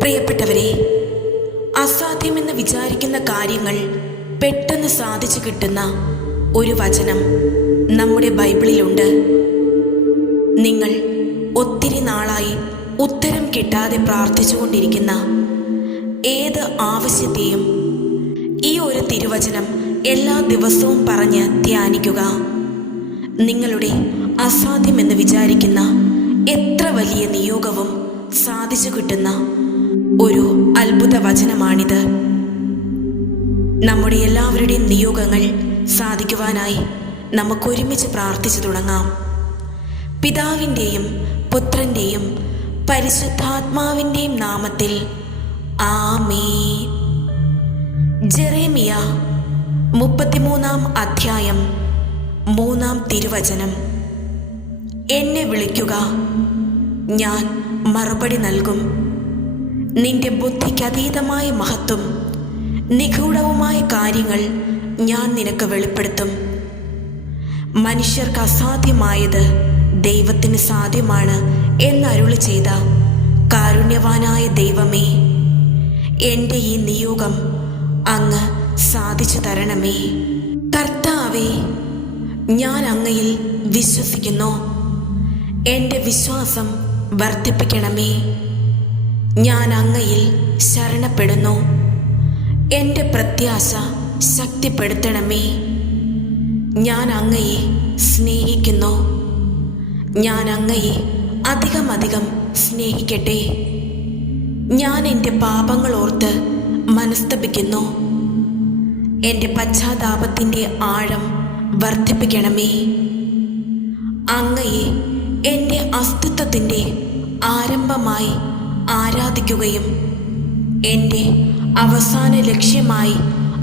പ്രിയപ്പെട്ടവരെ അസാധ്യമെന്ന് വിചാരിക്കുന്ന കാര്യങ്ങൾ പെട്ടെന്ന് സാധിച്ചു കിട്ടുന്ന ഒരു വചനം നമ്മുടെ ബൈബിളിലുണ്ട്. നിങ്ങൾ ഒത്തിരി നാളായി ഉത്തരം കിട്ടാതെ പ്രാർത്ഥിച്ചുകൊണ്ടിരിക്കുന്ന ഏത് ആവശ്യത്തെയും ഈ ഒരു തിരുവചനം എല്ലാ ദിവസവും പറഞ്ഞ് ധ്യാനിക്കുക. നിങ്ങളുടെ അസാധ്യമെന്ന് വിചാരിക്കുന്ന എത്ര വലിയ നിയോഗവും സാധിച്ചു കിട്ടുന്ന ഒരു അത്ഭുത വചനമാണിത് നമ്മുടെ എല്ലാവരുടെയും നിയോഗങ്ങൾ സാധിക്കുവാനായി നമുക്കൊരുമിച്ച് പ്രാർത്ഥിച്ചു തുടങ്ങാം. പിതാവിന്റെയും പുത്രന്റെയും പരിശുദ്ധാത്മാവിന്റെയും നാമത്തിൽ ആമേ ജെറേമിയ മുപ്പത്തിമൂന്നാം അധ്യായം മൂന്നാം തിരുവചനം. എന്നെ വിളിക്കുക ഞാൻ മറുപടി നൽകും. നിന്റെ ബുദ്ധിക്കതീതമായ മഹത്വം നിഗൂഢവുമായ കാര്യങ്ങൾ ഞാൻ നിനക്ക് വെളിപ്പെടുത്തും. മനുഷ്യർക്ക് അസാധ്യമായത് ദൈവത്തിന് സാധ്യമാണ് എന്നരുളി ചെയ്ത കാരുണ്യവാനായ ദൈവമേ എന്റെ ഈ നിയോഗം അങ്ങ് സാധിച്ചു തരണമേ. കർത്താവേ ഞാൻ അങ്ങയിൽ വിശ്വസിക്കുന്നു. എന്റെ വിശ്വാസം വർദ്ധിപ്പിക്കണമേ. ഞാൻ അങ്ങയിൽ ശരണപ്പെടുന്നു. എന്റെ പ്രത്യാശ ശക്തിപ്പെടുത്തണമേ. ഞാൻ അങ്ങയെ സ്നേഹിക്കുന്നു. ഞാൻ അങ്ങയെ അധികമധികം സ്നേഹിക്കട്ടെ. ഞാൻ എന്റെ പാപങ്ങൾ ഓർത്ത് മനസ്തപിക്കുന്നു. എന്റെ പശ്ചാത്താപത്തിന്റെ ആഴം വർദ്ധിപ്പിക്കണമേ. അങ്ങയെ എന്റെ അസ്തിത്വത്തിന്റെ ആരംഭമായി ആരാധിക്കുകയും എന്റെ അവസാന ലക്ഷ്യമായി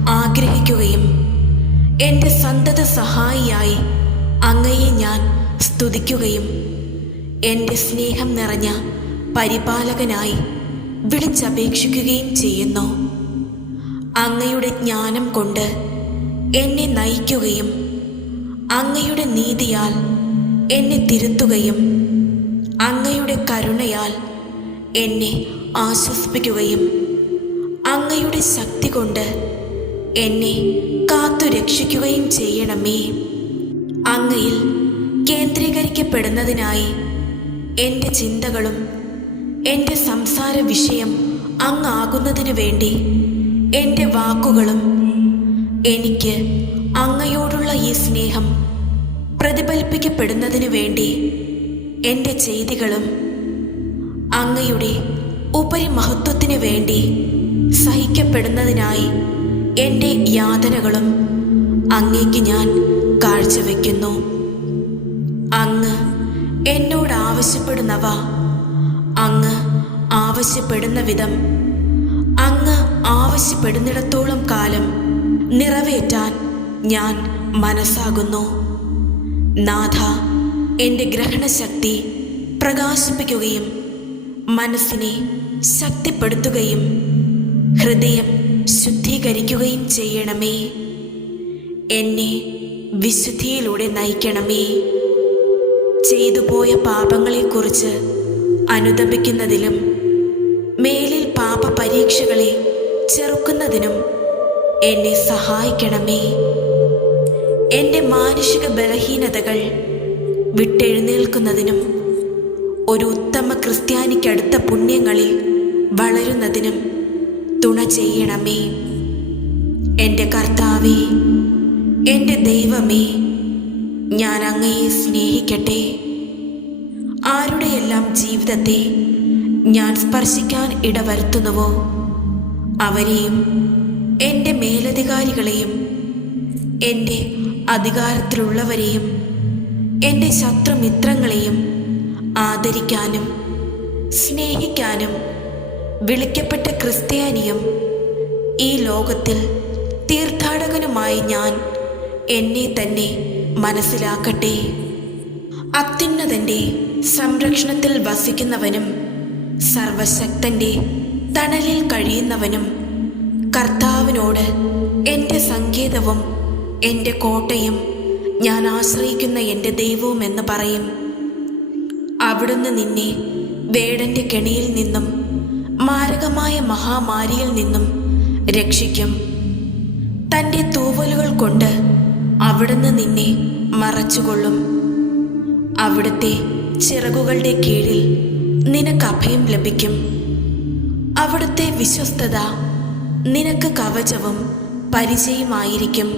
ആഗ്രഹിക്കുകയും എന്റെ സന്തത സഹായിയായി അങ്ങയെ ഞാൻ സ്തുതിക്കുകയും എന്റെ സ്നേഹം നിറഞ്ഞ പരിപാലകനായി വിളിച്ചപേക്ഷിക്കുകയും ചെയ്യുന്നു. അങ്ങയുടെ ജ്ഞാനം കൊണ്ട് എന്നെ നയിക്കുകയും അങ്ങയുടെ നീതിയാൽ എന്നെ തിരുത്തുകയും അങ്ങയുടെ കരുണയാൽ എന്നെ ആശ്വസിപ്പിക്കുകയും അങ്ങയുടെ ശക്തി കൊണ്ട് എന്നെ കാത്തു രക്ഷിക്കുകയും ചെയ്യണമേ. അങ്ങയിൽ കേന്ദ്രീകരിക്കപ്പെടുന്നതിനായി എന്റെ ചിന്തകളും എന്റെ സംസാര വിഷയം അങ്ങാകുന്നതിനു വേണ്ടി എന്റെ വാക്കുകളും എനിക്ക് അങ്ങയോടുള്ള ഈ സ്നേഹം പ്രതിഫലിപ്പിക്കപ്പെടുന്നതിനു വേണ്ടി എന്റെ ചെയ്തികളും അങ്ങയുടെ ഉപരിമഹത്വത്തിനു വേണ്ടി സഹിക്കപ്പെടുന്നതിനായി എന്റെ യാതനകളും അങ്ങേക്ക് ഞാൻ കാഴ്ചവെക്കുന്നു. അങ്ങ് എന്നോട് ആവശ്യപ്പെടുന്നവ അങ്ങ് ആവശ്യപ്പെടുന്ന വിധം അങ്ങ് ആവശ്യപ്പെടുന്നിടത്തോളം കാലം നിറവേറ്റാൻ ഞാൻ മനസ്സാകുന്നു. നാഥ എന്റെ ഗ്രഹണശക്തി പ്രകാശിപ്പിക്കുകയും മനസ്സിനെ ശക്തിപ്പെടുത്തുകയും ഹൃദയം ശുദ്ധീകരിക്കുകയും ചെയ്യണമേ. എന്നെ വിശുദ്ധിയിലൂടെ നയിക്കണമേ. ചെയ്തു പോയ പാപങ്ങളെക്കുറിച്ച് അനുദപിക്കുന്നതിലും മേലിൽ പാപ പരീക്ഷകളെ ചെറുക്കുന്നതിനും എന്നെ സഹായിക്കണമേ. എന്റെ മാനുഷിക ബലഹീനതകൾ വിട്ടെഴുന്നേൽക്കുന്നതിനും ഒരു ഉത്തമ ക്രിസ്ത്യാനിക്കടുത്ത പുണ്യങ്ങളിൽ വളരുന്നതിനും തുണ ചെയ്യണമേ. എന്റെ കർത്താവേ എന്റെ ദൈവമേ ഞാൻ അങ്ങയെ സ്നേഹിക്കട്ടെ. ആരുടെയെല്ലാം ജീവിതത്തെ ഞാൻ സ്പർശിക്കാൻ ഇടവരുത്തുന്നുവോ? അവരെയും എന്റെ മേലധികാരികളെയും എന്റെ അധികാരത്തിലുള്ളവരെയും എന്റെ ശത്രുമിത്രങ്ങളെയും ആദരിക്കാനും സ്നേഹിക്കാനും വിളിക്കപ്പെട്ട ക്രിസ്ത്യാനിയും ഈ ലോകത്തിൽ തീർത്ഥാടകനുമായി ഞാൻ എന്നെ തന്നെ മനസ്സിലാക്കട്ടെ. അത്യുന്നതന്റെ സംരക്ഷണത്തിൽ വസിക്കുന്നവനും സർവശക്തന്റെ തണലിൽ കഴിയുന്നവനും കർത്താവിനോട് എന്റെ സങ്കേതവും എന്റെ കോട്ടയും ഞാൻ ആശ്രയിക്കുന്ന എന്റെ ദൈവവും എന്ന് പറയും. അവിടുന്ന് നിന്നെ വേടന്റെ കെണിയിൽ നിന്നും മാരകമായ മഹാമാരിയിൽ നിന്നും രക്ഷിക്കും. തന്റെ തൂവലുകൾ കൊണ്ട് അവിടുന്ന് നിന്നെ മറച്ചുകൊള്ളും. അവിടുത്തെ ചിറകുകളുടെ കീഴിൽ നിനക്ക് അഭയം ലഭിക്കും. അവിടുത്തെ വിശ്വസ്തത നിനക്ക് കവചവും പരിചയമായിരിക്കും.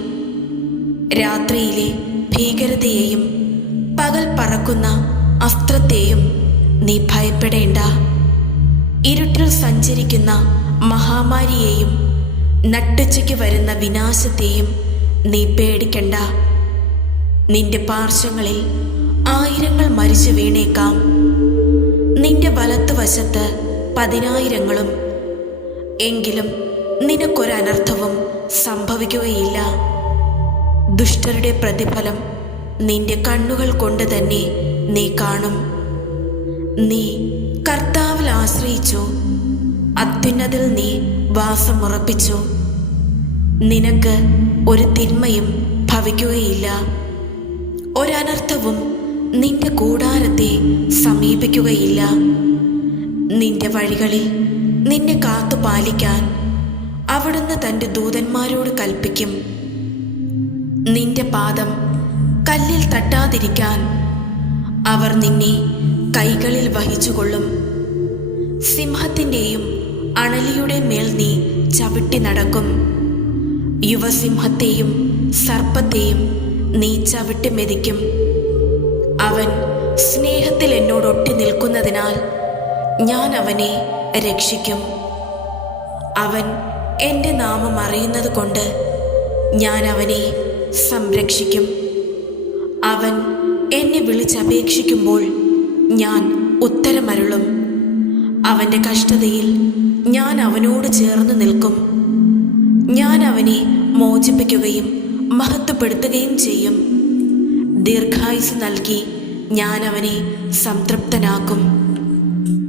രാത്രിയിലെ ഭീകരതയെയും പകൽ പറക്കുന്ന അസ്ത്രത്തെയും നീ ഭയപ്പെടേണ്ട. ഇരുട്ടിൽ സഞ്ചരിക്കുന്ന മഹാമാരിയെയും നട്ടുച്ചയ്ക്ക് വരുന്ന വിനാശത്തെയും നീ പേടിക്കണ്ട. നിന്റെ പാർശ്വങ്ങളിൽ ആയിരങ്ങൾ മരിച്ചു വീണേക്കാം. നിന്റെ വലത്തുവശത്ത് പതിനായിരങ്ങളും എങ്കിലും നിനക്കൊരനർത്ഥവും സംഭവിക്കുകയില്ല. ദുഷ്ടരുടെ പ്രതിഫലം നിന്റെ കണ്ണുകൾ കൊണ്ട് തന്നെ നീ കാണും. നീ കർത്താവിൽ ആശ്രയിച്ചു. അത്യുന്നതിൽ നീ വാസമുറപ്പിച്ചു നിനക്ക് ഒരു തിന്മയും ഭവിക്കുകയില്ല. ഒരനർത്ഥവും നിന്റെ കൂടാരത്തെ സമീപിക്കുകയില്ല. നിന്റെ വഴികളിൽ നിന്നെ കാത്തു പാലിക്കാൻ അവിടുന്ന് തന്റെ ദൂതന്മാരോട് കൽപ്പിക്കും. നിന്റെ പാദം കല്ലിൽ തട്ടാതിരിക്കാൻ അവർ നിന്നെ കൈകളിൽ വഹിച്ചുകൊള്ളും. സിംഹത്തിന്റെയും അണലിയുടെ മേൽ നീ ചവിട്ടി നടക്കും. യുവസിംഹത്തെയും സർപ്പത്തെയും നീ ചവിട്ടി മെതിക്കും. അവൻ സ്നേഹത്തിൽ എന്നോടൊട്ടി നിൽക്കുന്നതിനാൽ ഞാൻ അവനെ രക്ഷിക്കും. അവൻ എന്റെ നാമം അറിയുന്നത് കൊണ്ട് ഞാൻ അവനെ സംരക്ഷിക്കും. അവൻ എന്നെ വിളിച്ചപേക്ഷിക്കുമ്പോൾ ഞാൻ ഉത്തരമരുളും. അവന്റെ കഷ്ടതയിൽ ഞാൻ അവനോട് ചേർന്ന് നിൽക്കും. ഞാൻ അവനെ മോചിപ്പിക്കുകയും മഹത്വപ്പെടുത്തുകയും ചെയ്യും. ദീർഘായുസ് നൽകി ഞാൻ അവനെ സംതൃപ്തനാക്കും.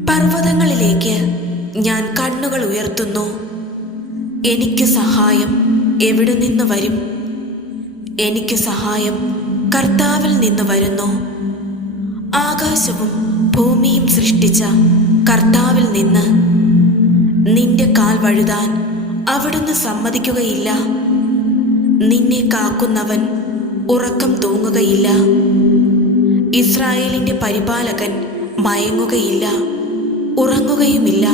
പർവതങ്ങളിലേക്ക് ഞാൻ കണ്ണുകൾ ഉയർത്തുന്നു. എനിക്ക് സഹായം എവിടെ നിന്ന് വരും? എനിക്ക് സഹായം കർത്താവിൽ നിന്ന് വരുന്നു. ആകാശവും ഭൂമിയും സൃഷ്ടിച്ച കർത്താവിൽ നിന്ന് നിന്റെ കാൽ വഴുതാൻ അവിടുന്ന് സമ്മതിക്കുകയില്ല. നിന്നെ കാക്കുന്നവൻ ഉറക്കം തൂങ്ങുകയില്ല. ഇസ്രായേലിന്റെ പരിപാലകൻ മയങ്ങുകയില്ല ഉറങ്ങുകയുമില്ല.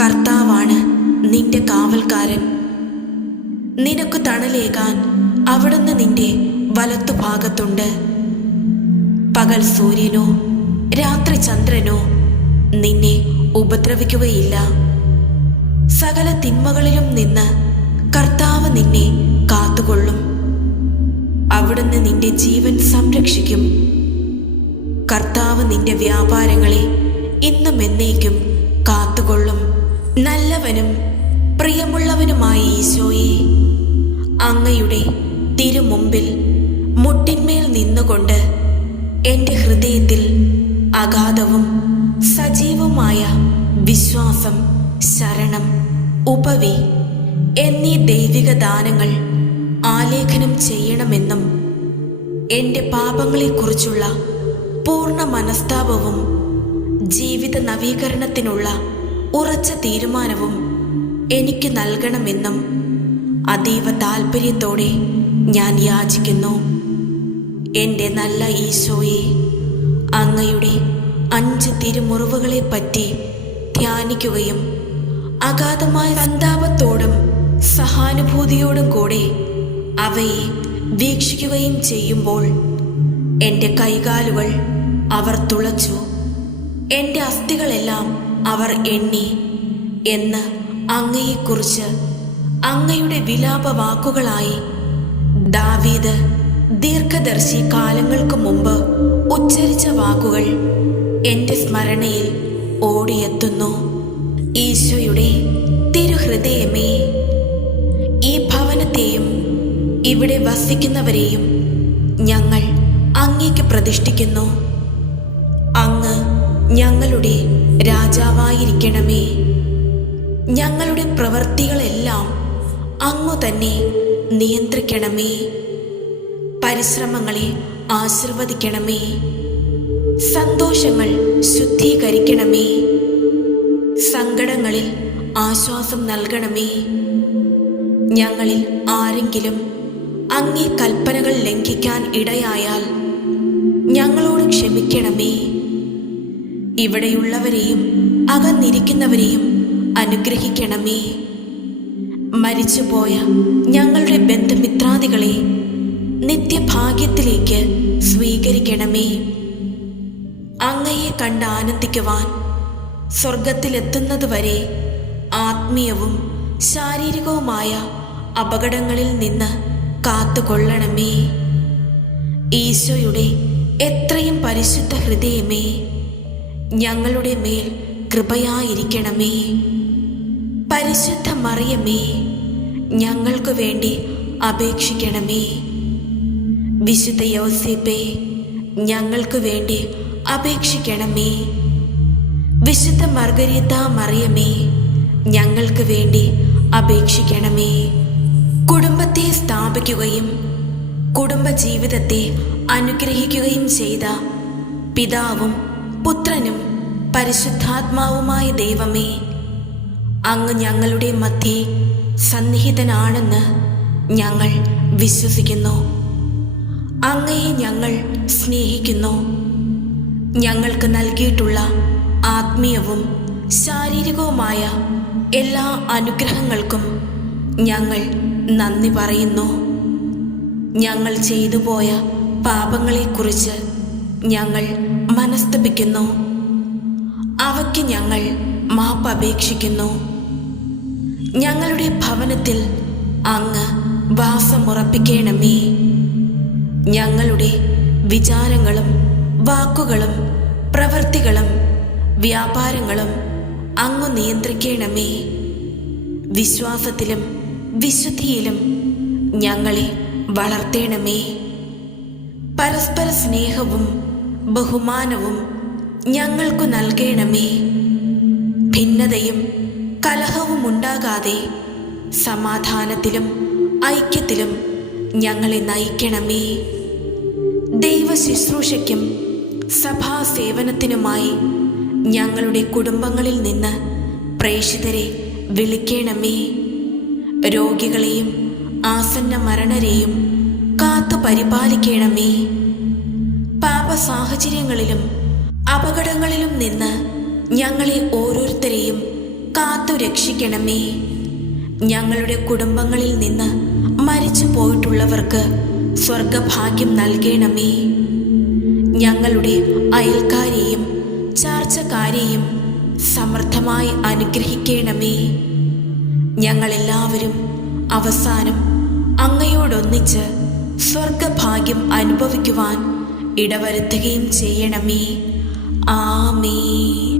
കർത്താവാണ് നിന്റെ കാവൽക്കാരൻ. നിനക്ക് തണലേകാൻ അവിടുന്ന് നിന്റെ വലത്തുഭാഗത്തുണ്ട് പകൽ സൂര്യനോ രാത്രി ചന്ദ്രനോ നിന്നെ ഉപദ്രവിക്കുകയില്ല. സകല തിന്മകളിലും നിന്ന് കർത്താവ് നിന്നെ കാത്തുകൊള്ളും. അവിടുന്ന് നിന്റെ ജീവൻ സംരക്ഷിക്കും. കർത്താവ് നിന്റെ വ്യാപാരങ്ങളെ ഇന്നും എന്നേക്കും കാത്തുകൊള്ളും. നല്ലവനും പ്രിയമുള്ളവനുമായ ഈശോയെ അങ്ങയുടെ തിരുമുമ്പിൽ മുട്ടിന്മേൽ നിന്നുകൊണ്ട് എന്റെ ഹൃദയത്തിൽ അഗാധവും സജീവമായ വിശ്വാസം ശരണം ഉപവി എന്നീ ദൈവിക ദാനങ്ങൾ ആലേഖനം ചെയ്യണമെന്നും എന്റെ പാപങ്ങളെക്കുറിച്ചുള്ള പൂർണ മനസ്താപവും ജീവിത നവീകരണത്തിനുള്ള ഉറച്ച തീരുമാനവും എനിക്ക് നൽകണമെന്നും അതീവ താല്പര്യത്തോടെ ഞാൻ യാചിക്കുന്നു. എന്റെ നല്ല ഈശോയെ അങ്ങയുടെ അഞ്ച് തിരുമുറിവുകളെ പറ്റി ധ്യാനിക്കുകയും അഗാധമായ സന്താപത്തോടും സഹാനുഭൂതിയോടും കൂടെ അവയെ വീക്ഷിക്കുകയും ചെയ്യുമ്പോൾ എന്റെ കൈകാലുകൾ അവർ തുളച്ചു. എന്റെ അസ്ഥികളെല്ലാം അവർ എണ്ണി എന്ന് അങ്ങയെക്കുറിച്ച് അങ്ങയുടെ വിലാപ വാക്കുകളായി ദാവീദ് ദീർഘദർശി കാലങ്ങൾക്ക് മുമ്പ് ഉച്ചരിച്ച വാക്കുകൾ എന്റെ സ്മരണയിൽ ഓടിയെത്തുന്നു. ഈശോയുടെ തിരുഹൃദയമേ ഈ ഭവനത്തെയും ഇവിടെ വസിക്കുന്നവരെയും ഞങ്ങൾ അങ്ങേക്ക് പ്രതിഷ്ഠിക്കുന്നു. അങ്ങ് ഞങ്ങളുടെ രാജാവായിരിക്കണമേ. ഞങ്ങളുടെ പ്രവൃത്തികളെല്ലാം അങ്ങു തന്നെ നിയന്ത്രിക്കണമേ. പരിശ്രമങ്ങളെ ആശീർവദിക്കണമേ. സന്തോഷങ്ങൾ ശുദ്ധീകരിക്കണമേ. സങ്കടങ്ങളിൽ ആശ്വാസം നൽകണമേ. ഞങ്ങളിൽ ആരെങ്കിലും അങ്ങേ കൽപ്പനകൾ ലംഘിക്കാൻ ഇടയായാൽ ഞങ്ങളോട് ക്ഷമിക്കണമേ. ഇവിടെയുള്ളവരെയും അകന്നിരിക്കുന്നവരെയും അനുഗ്രഹിക്കണമേ. മരിച്ചുപോയ ഞങ്ങളുടെ ബന്ധുമിത്രാദികളെ നിത്യഭാഗ്യത്തിലേക്ക് സ്വീകരിക്കണമേ. അങ്ങയെ കണ്ട് ആനന്ദിക്കുവാൻ സ്വർഗത്തിലെത്തുന്നതുവരെ ആത്മീയവും ശാരീരികവുമായ അപകടങ്ങളിൽ നിന്ന് കാത്തുകൊള്ളണമേ. ഈശോയുടെ എത്രയും പരിശുദ്ധ ഹൃദയമേ ഞങ്ങളുടെ മേൽ കൃപയായിരിക്കണമേ. പരിശുദ്ധ മറിയമേ ഞങ്ങൾക്ക് വേണ്ടി അപേക്ഷിക്കണമേ. വിശുദ്ധ യോസേപ്പേ ഞങ്ങൾക്ക് വേണ്ടി അപേക്ഷിക്കണമേ. വിശുദ്ധ മർഗരീത മറിയമേ ഞങ്ങൾക്ക് വേണ്ടി അപേക്ഷിക്കണമേ. കുടുംബത്തെ സ്ഥാപിക്കുകയും കുടുംബ ജീവിതത്തെ അനുഗ്രഹിക്കുകയും ചെയ്ത പിതാവും പുത്രനും പരിശുദ്ധാത്മാവുമായ ദൈവമേ അങ്ങ് ഞങ്ങളുടെ മധ്യേ സന്നിഹിതനാണെന്ന് ഞങ്ങൾ വിശ്വസിക്കുന്നു. അങ്ങയെ ഞങ്ങൾ സ്നേഹിക്കുന്നു. ഞങ്ങൾക്ക് നൽകിയിട്ടുള്ള ആത്മീയവും ശാരീരികവുമായ എല്ലാ അനുഗ്രഹങ്ങൾക്കും ഞങ്ങൾ നന്ദി പറയുന്നു. ഞങ്ങൾ ചെയ്തു പോയ പാപങ്ങളെക്കുറിച്ച് ഞങ്ങൾ മനസ്തപിക്കുന്നു. അവയ്ക്ക് ഞങ്ങൾ മാപ്പപേക്ഷിക്കുന്നു ഞങ്ങളുടെ ഭവനത്തിൽ അങ്ങ് വാസമുറപ്പിക്കണമേ. ഞങ്ങളുടെ വിചാരങ്ങളും വാക്കുകളും പ്രവൃത്തികളും വ്യാപാരങ്ങളും അങ്ങ് നിയന്ത്രിക്കണമേ. വിശ്വാസത്തിലും വിശുദ്ധിയിലും ഞങ്ങളെ വളർത്തേണമേ. പരസ്പര സ്നേഹവും ബഹുമാനവും ഞങ്ങൾക്കു നൽകണമേ. ഭിന്നതയും കലഹവും ഉണ്ടാകാതെ സമാധാനത്തിലും ഐക്യത്തിലും ഞങ്ങളെ നയിക്കണമേ. ദൈവ ശുശ്രൂഷയ്ക്കും സഭാ സേവനത്തിനുമായി ഞങ്ങളുടെ കുടുംബങ്ങളിൽ നിന്ന് പ്രേക്ഷിതരെ വിളിക്കണമേ. രോഗികളെയും ആസന്ന മരണരെയും കാത്തു പരിപാലിക്കണമേ. പാപ സാഹചര്യങ്ങളിലും അപകടങ്ങളിലും നിന്ന് ഞങ്ങളെ ഓരോരുത്തരെയും കാത്തു രക്ഷിക്കണമേ. ഞങ്ങളുടെ കുടുംബങ്ങളിൽ നിന്ന് മരിച്ചു പോയിട്ടുള്ളവർക്ക് സ്വർഗഭാഗ്യം നൽകണമേ. ഞങ്ങളുടെ അയൽക്കാരെയും ചാർച്ചക്കാരെയും സമർത്ഥമായി അനുഗ്രഹിക്കണമേ. ഞങ്ങളെല്ലാവരും അവസാനം അങ്ങയോടൊന്നിച്ച് സ്വർഗഭാഗ്യം അനുഭവിക്കുവാൻ ഇടവരുത്തുകയും ചെയ്യണമേ. ആമേ